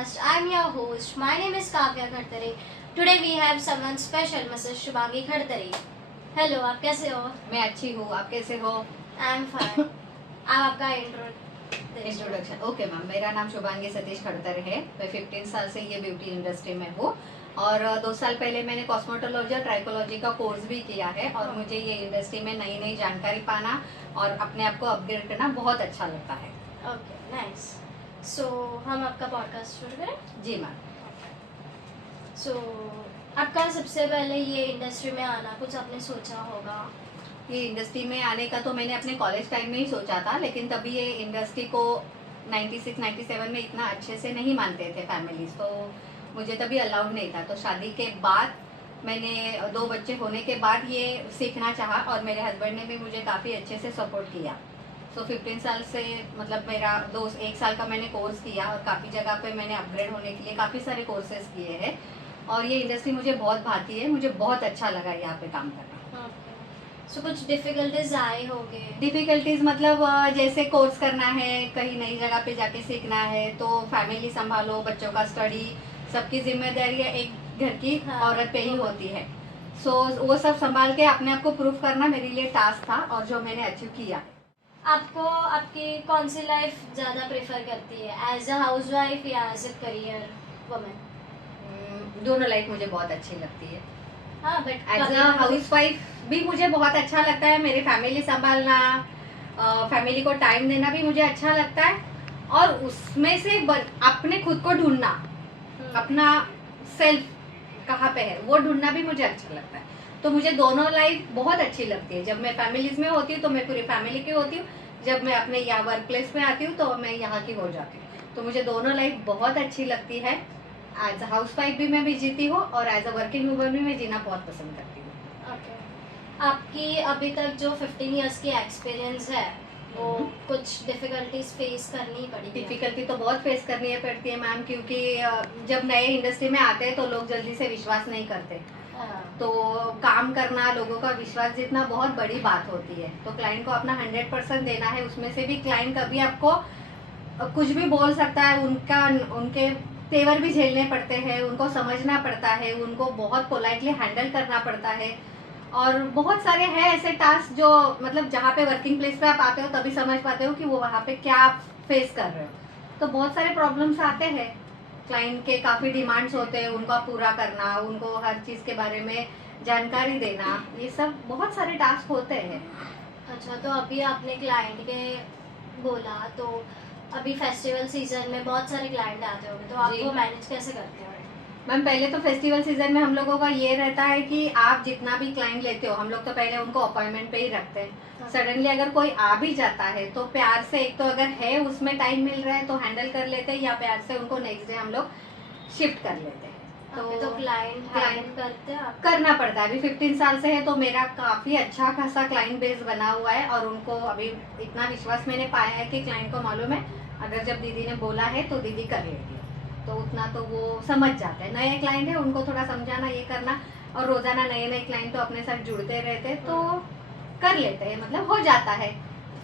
podcast. I'm your host. My name is Kavya Khartare. Today we have someone special, Mrs. Shubhangi Khartare. Hello, आप कैसे हो? मैं अच्छी हूँ, आप कैसे हो? I'm fine. आप आपका इंट्रोडक्शन ओके मैम, मेरा नाम शुभांगी सतीश खड़तर है। मैं 15 साल से ये ब्यूटी इंडस्ट्री में हूँ और 2 साल पहले मैंने कॉस्मेटोलॉजी और ट्राइकोलॉजी का कोर्स भी किया है और मुझे ये इंडस्ट्री में नई नई जानकारी पाना और अपने आप को अपग्रेड करना बहुत अच्छा लगता है। Okay, nice. सो हम आपका पॉडकास्ट शुरू करें? जी मैम। सो आपका सबसे पहले ये इंडस्ट्री में आना कुछ आपने सोचा होगा? ये इंडस्ट्री में आने का तो मैंने अपने कॉलेज टाइम में ही सोचा था, लेकिन तभी ये इंडस्ट्री को 96-97 में इतना अच्छे से नहीं मानते थे फैमिलीज, तो मुझे तभी अलाउड नहीं था। तो शादी के बाद मैंने 2 बच्चे होने के बाद ये सीखना चाहा और मेरे हस्बैंड ने भी मुझे काफ़ी अच्छे से सपोर्ट किया। सो 15 साल से मतलब मेरा 1 साल का मैंने कोर्स किया और काफ़ी जगह पे मैंने अपग्रेड होने के लिए काफ़ी सारे कोर्सेज किए हैं और ये इंडस्ट्री मुझे बहुत भाती है, मुझे बहुत अच्छा लगा यहाँ पे काम करना। सो कुछ डिफिकल्टीज आए होंगे? डिफिकल्टीज मतलब जैसे कोर्स करना है, कहीं नई जगह पे जाके सीखना है तो फैमिली संभालो, बच्चों का स्टडी, सबकी जिम्मेदारी एक घर की औरत पे ही होती है। सो वो सब संभाल के अपने आप को प्रूव करना मेरे लिए टास्क था और जो मैंने अचीव किया। आपको आपकी कौन सी लाइफ ज़्यादा प्रेफर करती है, एज अ हाउसवाइफ या एज अ करियर वुमन? दोनों लाइफ मुझे बहुत अच्छी लगती है। हाँ, बट एज अ हाउसवाइफ भी मुझे बहुत अच्छा लगता है, मेरी फैमिली संभालना, फैमिली को टाइम देना भी मुझे अच्छा लगता है और उसमें से अपने खुद को ढूंढना, अपना सेल्फ कहाँ पे है वो ढूंढना भी मुझे अच्छा लगता है। तो मुझे दोनों लाइफ बहुत अच्छी लगती है। जब मैं फैमिलीज में होती हूँ तो मैं पूरी फैमिली की होती हूँ, जब मैं अपने यहाँ वर्क प्लेस में आती हूँ तो मैं यहाँ की हो जाती हूँ। तो मुझे दोनों लाइफ बहुत अच्छी लगती है। एज अ हाउस वाइफ भी मैं भी जीती हूँ और एज अ वर्किंग वूमन भी मैं जीना बहुत पसंद करती हूँ। ओके, आपकी अभी तक जो 15 इयर्स की एक्सपीरियंस है वो कुछ डिफिकल्टीज फेस करनी पड़ी? डिफिकल्टी तो बहुत फेस करनी पड़ती है मैम, क्योंकि जब नए इंडस्ट्री में आते हैं तो लोग जल्दी से विश्वास नहीं करते। तो काम करना, लोगों का विश्वास जीतना बहुत बड़ी बात होती है। तो क्लाइंट को अपना 100% देना है, उसमें से भी क्लाइंट कभी आपको कुछ भी बोल सकता है, उनके तेवर भी झेलने पड़ते हैं, उनको समझना पड़ता है, उनको बहुत पोलाइटली हैंडल करना पड़ता है और बहुत सारे हैं ऐसे टास्क जो मतलब जहाँ पे वर्किंग प्लेस पे आप आते हो तभी समझ पाते हो कि वो वहाँ पे क्या आप फेस कर रहे हो। तो बहुत सारे प्रॉब्लम्स आते हैं, क्लाइंट के काफ़ी डिमांड्स होते हैं, उनका पूरा करना, उनको हर चीज़ के बारे में जानकारी देना, ये सब बहुत सारे टास्क होते हैं। अच्छा, तो अभी आपने क्लाइंट के बोला, तो अभी फेस्टिवल सीजन में बहुत सारे क्लाइंट आते होंगे, तो आप वो मैनेज कैसे करते हो? मैम पहले तो फेस्टिवल सीजन में हम लोगों का ये रहता है कि आप जितना भी क्लाइंट लेते हो, हम लोग तो पहले उनको अपॉइंटमेंट पे ही रखते हैं। सडनली अगर कोई आ भी जाता है तो प्यार से, एक तो अगर है उसमें टाइम मिल रहा है तो हैंडल कर लेते हैं या प्यार से उनको नेक्स्ट डे हम लोग शिफ्ट कर लेते हैं। तो क्लाइंट करते हैं करना पड़ता है। अभी 15 साल से है तो मेरा काफ़ी अच्छा खासा क्लाइंट बेस बना हुआ है और उनको अभी इतना विश्वास मैंने पाया है कि क्लाइंट को मालूम है अगर जब दीदी ने बोला है तो दीदी कर लेगी, तो उतना तो वो समझ जाते हैं। नए क्लाइंट है उनको थोड़ा समझाना, ये करना, और रोज़ाना नए नए क्लाइंट तो अपने साथ जुड़ते रहते तो कर लेते हैं, मतलब हो जाता है।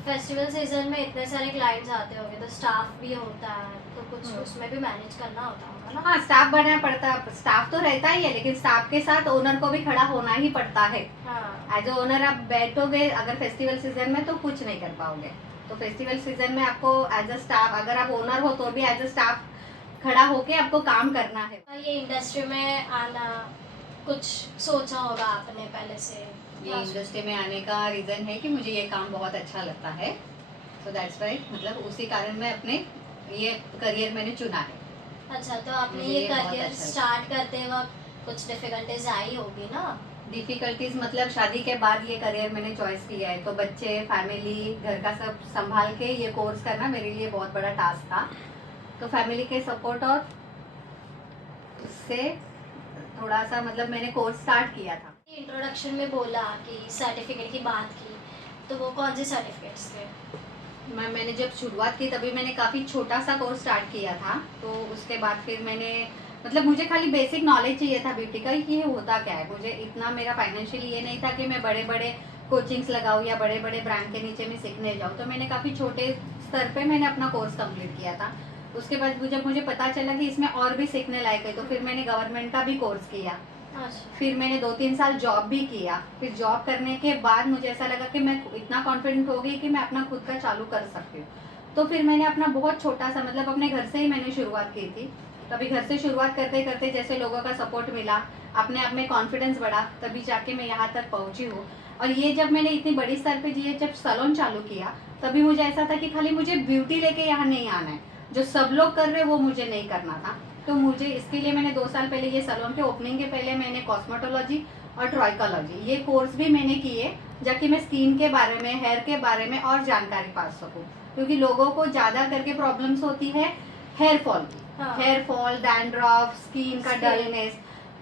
फेस्टिवल सीजन में इतने सारे क्लाइंट्स आते होंगे तो स्टाफ भी होता है, तो कुछ उसमें भी मैनेज करना होता होगा ना? हाँ, स्टाफ बनाना पड़ता है, स्टाफ तो रहता ही है, लेकिन स्टाफ के साथ ओनर को भी खड़ा होना ही पड़ता है। एज अ ओनर आप बैठोगे अगर फेस्टिवल सीजन में तो कुछ नहीं कर पाओगे। तो फेस्टिवल सीजन में आपको एज अ स्टाफ, अगर आप ओनर हो तो भी एज अ स्टाफ खड़ा होके आपको काम करना है। ये इंडस्ट्री में आना कुछ सोचा होगा आपने पहले से? ये इंडस्ट्री में आने का रीज़न है कि मुझे ये काम बहुत अच्छा लगता है, सो दैट्स वाई, मतलब उसी कारण मैं अपने ये करियर मैंने चुना है। अच्छा, तो आपने ये करियर स्टार्ट करते वक्त कुछ डिफिकल्टीज आई होगी ना? डिफिकल्टीज मतलब शादी के बाद ये करियर मैंने चॉइस किया है तो बच्चे, फैमिली, घर का सब संभाल के ये कोर्स करना मेरे लिए बहुत बड़ा टास्क था। तो फैमिली के सपोर्ट और उससे थोड़ा सा मतलब मैंने कोर्स स्टार्ट किया था। इंट्रोडक्शन में बोला कि सर्टिफिकेट की बात की, तो वो कौन से सर्टिफिकेट्स थे? मैंने जब शुरुआत की तभी मैंने काफ़ी छोटा सा कोर्स स्टार्ट किया था, तो उसके बाद फिर मैंने मतलब मुझे खाली बेसिक नॉलेज चाहिए था ब्यूटी का कि ये होता क्या है। मुझे इतना मेरा फाइनेंशियली ये नहीं था कि मैं बड़े बड़े कोचिंग्स लगाऊँ या बड़े बड़े ब्रांड के नीचे में सीखने जाऊँ। तो मैंने काफ़ी छोटे स्तर पे मैंने अपना कोर्स कंप्लीट किया था। उसके बाद जब मुझे पता चला कि इसमें और भी सीखने लायक है, तो फिर मैंने गवर्नमेंट का भी कोर्स किया। अच्छा। फिर मैंने 2-3 साल जॉब भी किया। फिर जॉब करने के बाद मुझे ऐसा लगा कि मैं इतना कॉन्फिडेंट हो गई कि मैं अपना खुद का चालू कर सकती हूँ। तो फिर मैंने अपना बहुत छोटा सा, मतलब अपने घर से ही मैंने शुरुआत की थी। तभी घर से शुरुआत करते करते जैसे लोगों का सपोर्ट मिला, अपने आप में कॉन्फिडेंस बढ़ा, तभी जाके मैं यहाँ तक पहुँची हूँ। और ये जब मैंने इतनी बड़ी स्तर पे ये जब सैलून चालू किया, तभी मुझे ऐसा था कि खाली मुझे ब्यूटी लेके यहाँ नहीं आना है, जो सब लोग कर रहे हैं वो मुझे नहीं करना था। तो मुझे इसके लिए मैंने 2 साल पहले ये सैलून के ओपनिंग के पहले मैंने कॉस्मेटोलॉजी और ट्राइकोलॉजी ये कोर्स भी मैंने किए, जाकि मैं स्किन के बारे में, हेयर के बारे में और जानकारी पा सकूं। क्योंकि लोगों को ज़्यादा करके प्रॉब्लम्स होती है हेयर फॉल की, हेयर फॉल, डैंड्रफ, स्किन का डलनेस।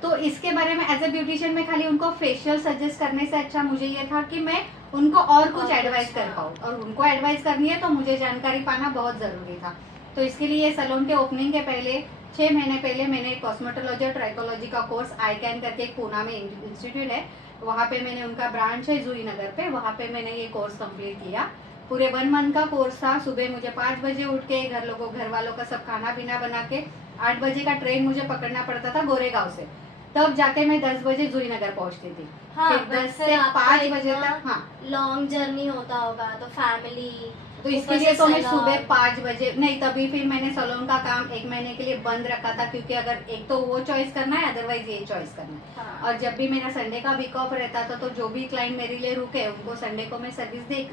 तो इसके बारे में एज ए ब्यूटिशियन में खाली उनको फेशियल सजेस्ट करने से अच्छा मुझे ये था कि मैं उनको और कुछ एडवाइस कर पाऊँ, और उनको एडवाइस करनी है तो मुझे जानकारी पाना बहुत ज़रूरी था। तो इसके लिए सैलून के ओपनिंग के पहले 6 महीने पहले मैंने कॉस्मेटोलॉजी और ट्राइकोलॉजी का कोर्स आईकैन करके एक पूना में इंस्टीट्यूट है, वहाँ पे मैंने, उनका ब्रांच है जूही नगर पे, वहाँ पे मैंने ये कोर्स कंप्लीट किया। पूरे 1 मंथ का कोर्स था। सुबह मुझे 5 बजे उठ के घर वालों का सब खाना पीना बना के 8 बजे का ट्रेन मुझे पकड़ना पड़ता था गोरेगांव से, तब जाके मैं 10 बजे जूही नगर पहुँचती थी। हाँ, फिर 10 से 5 बजे तक, हाँ, लॉन्ग जर्नी होता होगा, तो फैमिली, तो इसके लिए तो मैं सुबह 5 बजे नहीं, तभी फिर मैंने सैलून का काम 1 महीने के लिए बंद रखा था, क्योंकि अगर एक तो वो चॉइस करना है, अदरवाइज ये चॉइस करना है। हाँ। और जब भी मेरा संडे का वीक ऑफ रहता था, तो जो भी क्लाइंट मेरे लिए रुके उनको संडे को मैं सर्विस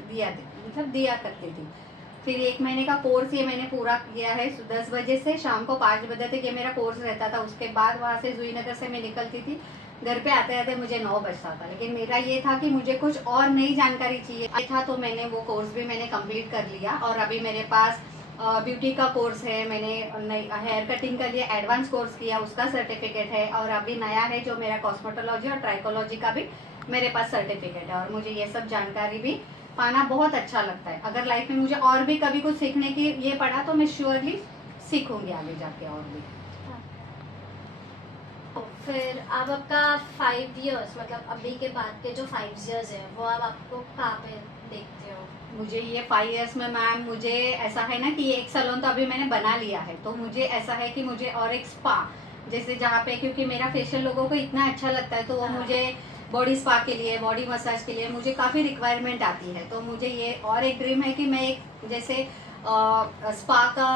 दिया करती थी। फिर 1 महीने का कोर्स ये मैंने पूरा किया है। 10 बजे से शाम को 5 बजे तक ये मेरा कोर्स रहता था। उसके बाद वहाँ से जूही नगर से मैं निकलती थी, घर पे आते आते मुझे 9 बजता था। लेकिन मेरा ये था कि मुझे कुछ और नई जानकारी चाहिए था, तो मैंने वो कोर्स भी मैंने कंप्लीट कर लिया। और अभी मेरे पास ब्यूटी का कोर्स है, मैंने हेयर कटिंग के लिए एडवांस कोर्स किया, उसका सर्टिफिकेट है। और अभी नया है जो मेरा कॉस्मेटोलॉजी और ट्राइकोलॉजी का भी मेरे पास सर्टिफिकेट है। और मुझे ये सब जानकारी भी पाना बहुत अच्छा लगता है। अगर लाइफ में मुझे और भी कभी कुछ सीखने की ये पड़ा तो मैं श्योरली सीखूंगी आगे जाके और भी। फिर अब आपका 5 इयर्स, मतलब अभी के बाद के जो 5 इयर्स है, वो अब आपको कहाँ पे देखते हो? मुझे ये 5 इयर्स में मैम, मुझे ऐसा है ना कि ये एक सैलून तो अभी मैंने बना लिया है, तो मुझे ऐसा है कि मुझे और एक स्पा, जैसे जहाँ पे, क्योंकि मेरा फेशियल लोगों को इतना अच्छा लगता है, तो वो मुझे बॉडी स्पा के लिए, बॉडी मसाज के लिए मुझे काफ़ी रिक्वायरमेंट आती है। तो मुझे ये और एक ड्रीम है कि मैं एक जैसे स्पा का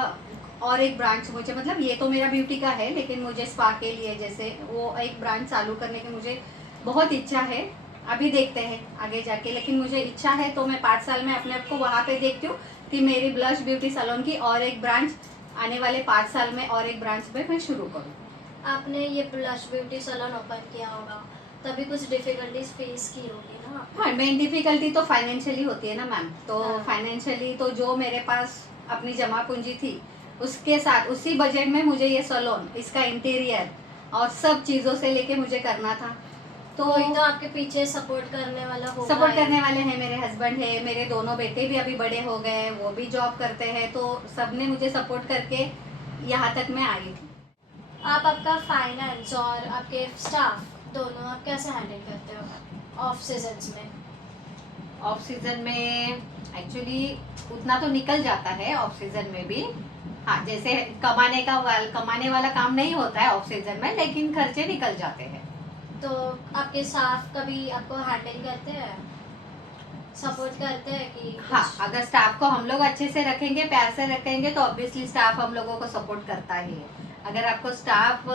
और एक ब्रांच, मुझे मतलब ये तो मेरा ब्यूटी का है, लेकिन मुझे स्पा के लिए जैसे वो एक ब्रांच चालू करने की मुझे बहुत इच्छा है। अभी देखते हैं आगे जाके, लेकिन मुझे इच्छा है। तो मैं 5 साल में अपने आप को वहाँ पे देखती हूँ कि मेरी ब्लश ब्यूटी सैलून की और एक ब्रांच आने वाले 5 साल में और एक ब्रांच पे मैं शुरू करूँ। आपने ये ब्लश ब्यूटी सैलून ओपन किया होगा, तभी कुछ डिफिकल्टीज फेस की होगी ना? हाँ, मेन डिफिकल्टी तो फाइनेंशियली होती है ना मैम। तो हाँ। फाइनेंशियली तो जो मेरे पास अपनी जमा पूंजी थी, उसके साथ उसी बजट में मुझे ये सैलून, इसका इंटीरियर और सब चीज़ों से लेके मुझे करना था। तो वही तो आपके पीछे सपोर्ट करने वाला होगा। सपोर्ट करने वाले हैं, मेरे हस्बैंड है, मेरे दोनों बेटे भी अभी बड़े हो गए, वो भी जॉब करते हैं, तो सबने मुझे सपोर्ट करके यहाँ तक मैं आई थी। आप आपका फाइनेंस और आपके स्टाफ दोनों आप कैसे हैंडल करते हो ऑफ सीजन्स में? ऑफ सीजन में एक्चुअली उतना तो निकल जाता है ऑफ सीजन में भी। हाँ, जैसे कमाने वाला काम नहीं होता है ऑफ सीजन में, लेकिन खर्चे निकल जाते हैं। तो आपके स्टाफ कभी आपको हैंडल करते हैं, सपोर्ट करते हैं कि हाँ, अगर स्टाफ को हम लोग अच्छे से रखेंगे, प्यार से रखेंगे, तो ऑब्वियसली स्टाफ हम लोगों को सपोर्ट करता ही है। अगर आपको स्टाफ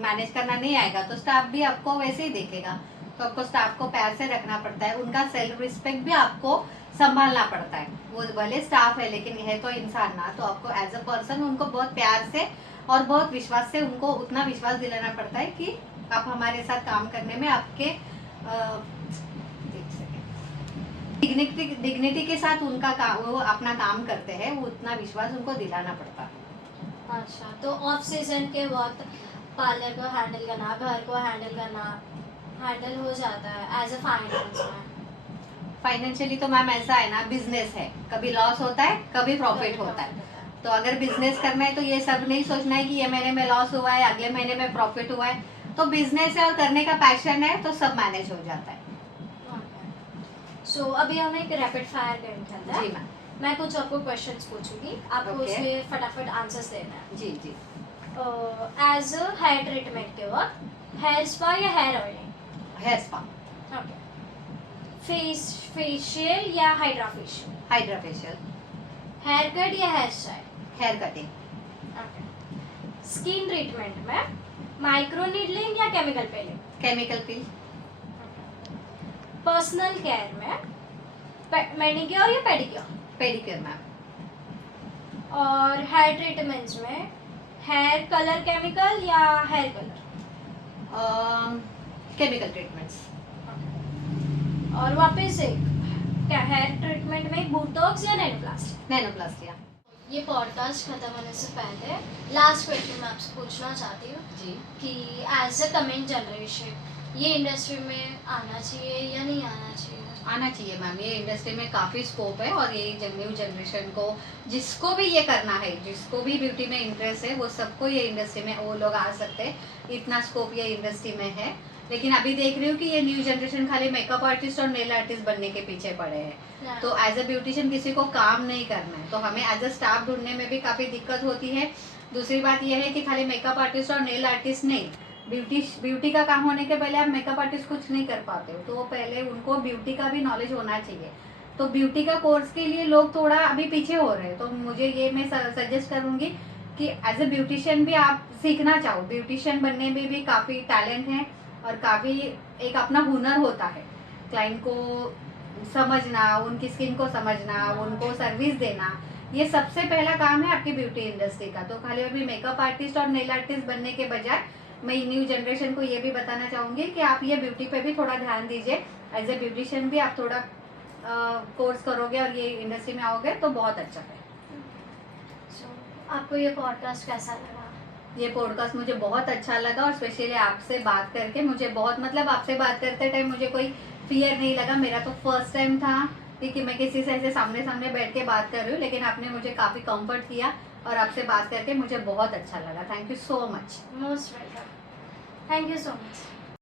मैनेज करना नहीं आएगा तो स्टाफ भी आपको वैसे ही देखेगा। तो आपको स्टाफ को प्यार से रखना पड़ता है, उनका सेल्फ रिस्पेक्ट भी आपको संभालना पड़ता है। वो भले स्टाफ है लेकिन है तो इंसान ना, तो आपको एज अ पर्सन उनको बहुत प्यार से और बहुत विश्वास से उनको उतना विश्वास दिलाना पड़ता है कि आप हमारे साथ काम करने में आपके डिग्निटी के साथ उनका काम, वो अपना काम करते हैं, वो उतना विश्वास उनको दिलाना पड़ता है। अच्छा, तो ऑफ सीजन के वक्त पार्लर को हैंडल करना, घर को हैंडल करना, हैंडल हो जाता है एज अ फाइनेंस में? फाइनेंशियली तो मैम ऐसा है ना, बिजनेस है, कभी लॉस होता है, कभी प्रॉफिट होता है। तो अगर बिजनेस करना है तो ये सब नहीं सोचना है कि ये महीने में लॉस हुआ है, अगले महीने में प्रॉफिट हुआ है। तो बिजनेस है और करने का पैशन है, तो सब मैनेज हो जाता है। सो अभी हमें एक रैपिड फायर गेम खेलते हैं। जी मैम। मैं कुछ आपको क्वेश्चंस पूछूंगी, आपको Okay. उसके फटाफट आंसर्स देना जी जी। है। एज अ हेयर ट्रीटमेंट के वक्त हेयर स्पा या hair oiling? Hair spa, okay. Facial या hydra facial? Hydra facial, hair cut या hair style? Hair cutting, okay. Skin treatment में माइक्रो नीडलिंग या chemical peeling? Chemical peel, personal care में manicure या pedicure? Pedicure ma'am, और hair treatments में hair colour chemical या hair colour? Chemical treatments, और वापस एक क्या हेयर ट्रीटमेंट में बोटॉक्स या नैनोप्लास्टी? नैनोप्लास्टिया। ये पॉडकास्ट खत्म होने से पहले लास्ट क्वेश्चन मैं आपसे पूछना चाहती हूँ जी। कि एज अ कमिंग जनरेशन ये इंडस्ट्री में आना चाहिए या नहीं आना चाहिए? आना चाहिए मैम, ये इंडस्ट्री में काफ़ी स्कोप है और ये न्यू जनरेशन को जिसको भी ये करना है, जिसको भी ब्यूटी में इंटरेस्ट है, वो सबको ये इंडस्ट्री में वो लोग आ सकते हैं। इतना स्कोप ये इंडस्ट्री में है। लेकिन अभी देख रही हूँ कि ये न्यू जनरेशन खाली मेकअप आर्टिस्ट और नेल आर्टिस्ट बनने के पीछे पड़े हैं। तो एज अ ब्यूटिशियन किसी को काम नहीं करना है, तो हमें एज अ स्टाफ ढूंढने में भी काफ़ी दिक्कत होती है। दूसरी बात यह है कि खाली मेकअप आर्टिस्ट और नेल आर्टिस्ट नहीं, ब्यूटी का काम होने के पहले आप मेकअप आर्टिस्ट कुछ नहीं कर पाते हो, तो पहले उनको ब्यूटी का भी नॉलेज होना चाहिए। तो ब्यूटी का कोर्स के लिए लोग थोड़ा अभी पीछे हो रहे हैं, तो मुझे ये मैं सजेस्ट करूँगी कि एज अ ब्यूटिशियन भी आप सीखना चाहो। ब्यूटिशियन बनने में भी काफ़ी टैलेंट है और काफ़ी एक अपना हुनर होता है। क्लाइंट को समझना, उनकी स्किन को समझना, उनको सर्विस देना, ये सबसे पहला काम है आपकी ब्यूटी इंडस्ट्री का। तो खाली अभी मेकअप आर्टिस्ट और नेल आर्टिस्ट बनने के बजाय मैं न्यू जनरेशन को ये भी बताना चाहूँगी कि आप ये ब्यूटी पे भी थोड़ा ध्यान दीजिए। एज ए ब्यूटिशियन भी आप थोड़ा कोर्स करोगे और ये इंडस्ट्री में आओगे तो बहुत अच्छा है। आपको ये पॉडकास्ट कैसा लगा? ये पॉडकास्ट मुझे बहुत अच्छा लगा और स्पेशली आपसे बात करके मुझे बहुत, मतलब आपसे बात करते टाइम मुझे कोई फियर नहीं लगा। मेरा तो फर्स्ट टाइम था कि मैं किसी से ऐसे सामने सामने बैठ के बात कर रही हूँ, लेकिन आपने मुझे काफ़ी कंफर्ट किया और आपसे बात करके मुझे बहुत अच्छा लगा। Thank you so much. Most welcome. Thank you so much.